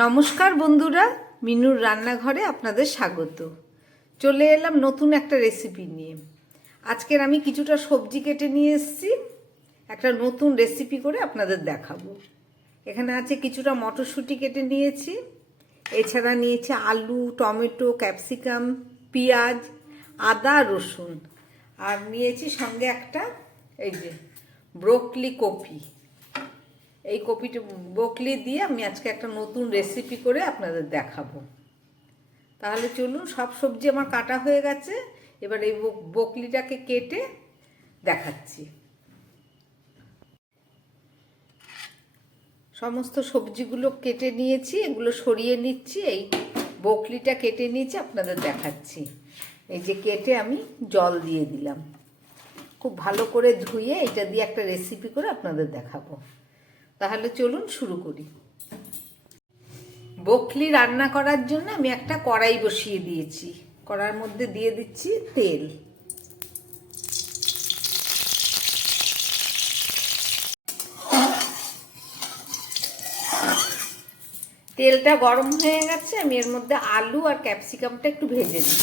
নমস্কার বন্ধুরা, মিনুর রান্নাঘরে আপনাদের স্বাগত। চলে এলাম নতুন একটা রেসিপি নিয়ে। আজকের আমি কিছুটা সবজি কেটে নিয়ে এসেছি, একটা নতুন রেসিপি করে আপনাদের দেখাবো। এখানে আছে কিছুটা মটরশুঁটি কেটে নিয়েছি, এছাড়া নিয়েছি আলু, টমেটো, ক্যাপসিকাম, পেঁয়াজ, আদা, রসুন, আর নিয়েছি সঙ্গে একটা এই যে ব্রোকলি কপি। এই কপিটা বকলি দিয়ে আমি আজকে একটা নতুন রেসিপি করে আপনাদের দেখাবো। তাহলে চলুন, সব সবজি আমার কাটা হয়ে গেছে, এবার এই বকলিটাকে কেটে দেখাচ্ছি। সমস্ত সবজিগুলো কেটে নিয়েছি, এগুলো সরিয়ে নিচ্ছি, এই বকলিটা কেটে নিয়েছি, আপনাদের দেখাচ্ছি। এই যে কেটে আমি জল দিয়ে দিলাম, খুব ভালো করে ধুয়ে এটা দিয়ে একটা রেসিপি করে আপনাদের দেখাবো। তাহলে চলুন শুরু করি। বকলি রান্না করার জন্য আমি একটা কড়াই বসিয়ে দিয়েছি, কড়ার মধ্যে দিয়ে দিচ্ছি তেল। তেলটা গরম হয়ে গেছে, আমি এর মধ্যে আলু আর ক্যাপসিকামটা একটু ভেজে দিই।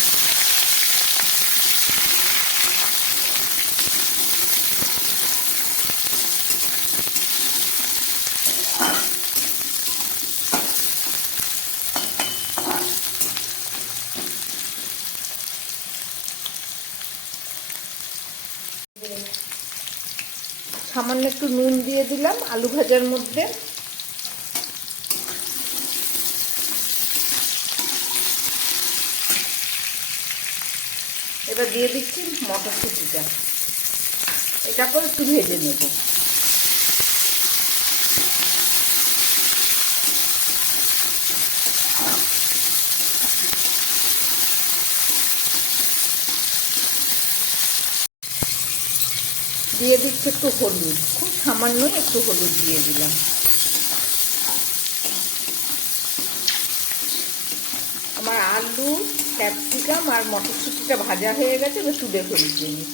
সামান্য একটু নুন দিয়ে দিলাম আলু ভাজার মধ্যে। এবার দিয়ে দিচ্ছি মটরশুঁটিটা, এটা করে একটু ভেজে নেব। দিয়ে দিচ্ছি একটু হলুদ, খুব সামান্যই একটু হলুদ দিয়ে দিলাম। আমার আলু, ক্যাপসিকাম আর মটরশুঁটিটা ভাজা হয়ে গেছে, এবার তুলে ফেলছি আমি।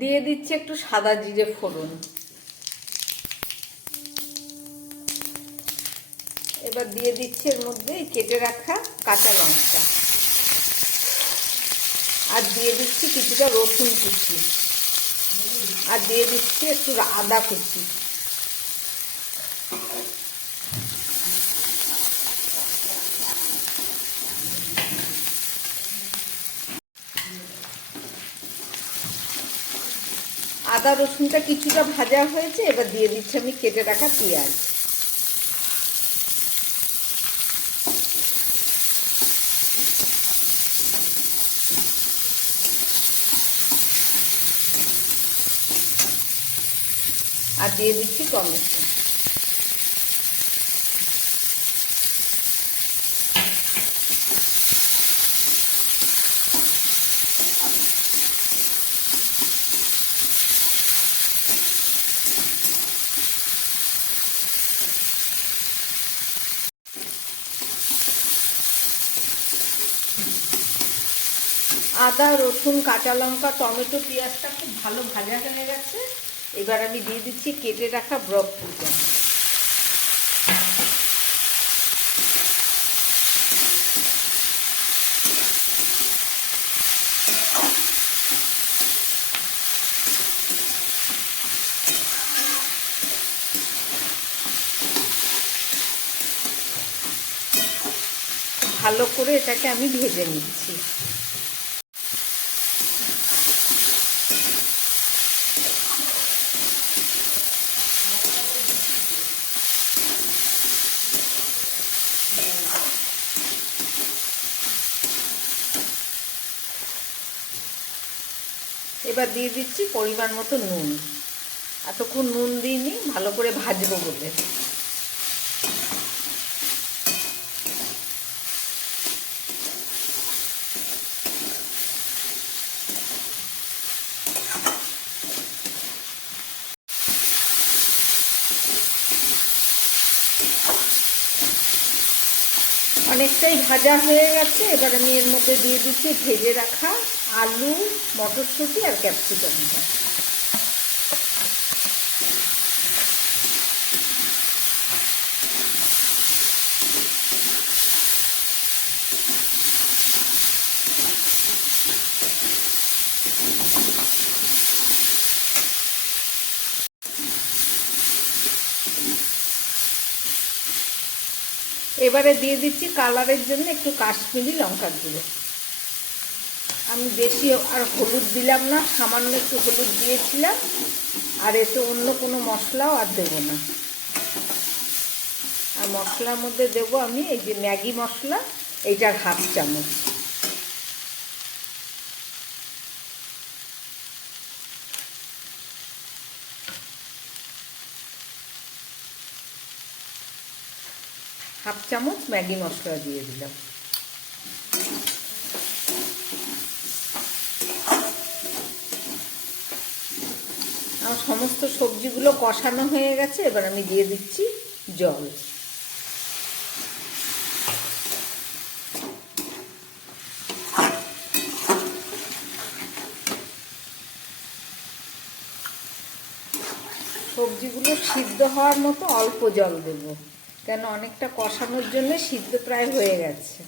দিয়ে দিচ্ছি একটু সাদা জিরে ফোড়ন। এবার দিয়ে দিচ্ছি এর মধ্যে কেটে রাখা কাঁচা লঙ্কা, আর দিয়ে দিচ্ছি কিছুটা রসুন কুচি, আর দিয়ে দিচ্ছি একটু আদা কুচি। আদা রসুনটা কিছুটা ভাজা হয়েছে, এবার দিয়ে দিচ্ছি আমি কেটে রাখা পেঁয়াজ। আর দিয়ে দিচ্ছি টমেটো। আদা রসুন কাঁচা লঙ্কা টমেটো পেঁয়াজটা খুব ভালো ভাজা হয়ে গেছে, এবার আমি দিয়ে দিচ্ছি কেটে রাখা ব্রকলিটা। ভালো করে এটাকে আমি ভেজে নিচ্ছি। এবার দিয়ে দিচ্ছি পরিমাণ মতো নুন, এতক্ষণ নুন দিইনি, ভালো করে ভাজবো বলে। অনেকটাই ভাজা হয়ে গেছে। এবার আমি এর মধ্যে দিয়ে দিচ্ছি ভেজে রাখা আলু, মটরশুঁটি আর ক্যাপসিকামটা। এবারে দিয়ে দিচ্ছি কালারের জন্য একটু কাশ্মীরি লঙ্কার গুঁড়ো। আমি বেশি আর হলুদ দিলাম না, সামান্য একটু হলুদ দিয়েছিলাম। আর এতে অন্য কোনো মশলাও আর দেবো না। আর মশলার মধ্যে দেবো আমি এই যে ম্যাগি মশলা, এইটার 1/2 চামচ। হাফ চামচ ম্যাগি মশলা দিয়ে দিলাম। আমার সমস্ত সবজিগুলো কষানো হয়ে গেছে। এবার আমি দিয়ে দিচ্ছি জল। সবজিগুলো সিদ্ধ হওয়ার মতো অল্প জল দেব, কেন অনেকটা কষানোর জন্য সিদ্ধ প্রায় হয়ে গেছে।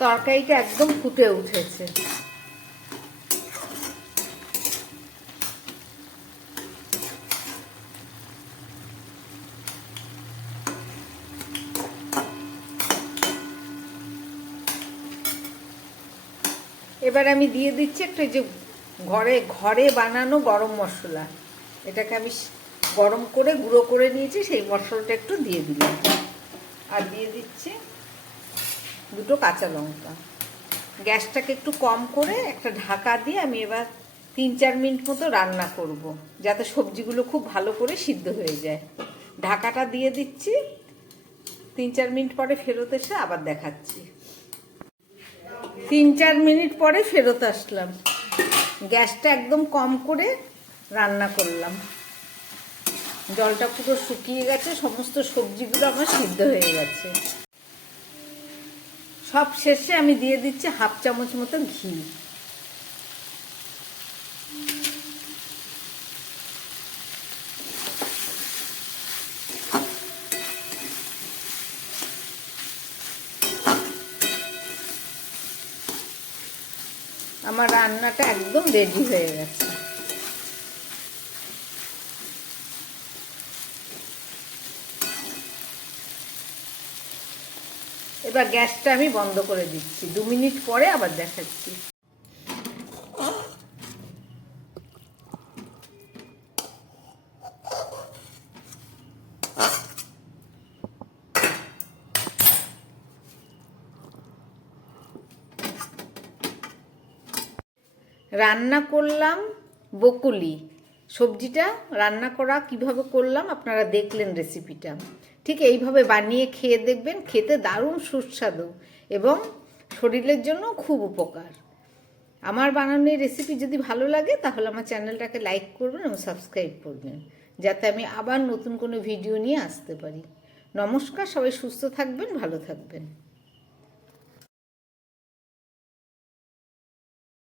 তরকারিটা একদম ফুটে উঠেছে। এবার আমি দিয়ে দিচ্ছি একটা যে ঘরে বানানো গরম মশলা। এটাকে আমি গরম করে গুঁড়ো করে নিয়েছি, সেই মশলাটা একটু দিয়ে দিলাম। আর দিয়ে দিচ্ছি 2 কাঁচা লঙ্কা। গ্যাসটাকে একটু কম করে একটা ঢাকা দিয়ে আমি এবার 3-4 মিনিট মতো রান্না করব, যাতে সবজিগুলো খুব ভালো করে সিদ্ধ হয়ে যায়। ঢাকাটা দিয়ে দিচ্ছি। 3-4 মিনিট পরে ফেরত এসে আবার দেখাচ্ছি। 3-4 মিনিট পরে ফেরত আসলাম। গ্যাসটা একদম কম করে রান্না করলাম। জলটা পুরো শুকিয়ে গেছে, সমস্ত সবজিগুলো আমার সিদ্ধ হয়ে গেছে। সব শেষে আমি দিয়ে দিচ্ছি 1/2 চামচ মতো ঘি। আমার রান্নাটা একদম রেডি হয়ে গেছে। এবার গ্যাসটা আমি বন্ধ করে দিচ্ছি। 2 মিনিট পরে আবার দেখাচ্ছি। রান্না করলাম বকুলি। সবজিটা রান্না করা কিভাবে করলাম আপনারা দেখলেন রেসিপিটা। ঠিক এইভাবে বানিয়ে খেয়ে দেখবেন, খেতে দারুণ সুস্বাদু এবং শরীরের জন্য খুব উপকার। আমার বানানো এই রেসিপি যদি ভালো লাগে তাহলে আমার চ্যানেলটাকে লাইক করবেন এবং সাবস্ক্রাইব করবেন, যাতে আমি আবার নতুন কোনো ভিডিও নিয়ে আসতে পারি। নমস্কার, সবাই সুস্থ থাকবেন, ভালো থাকবেন।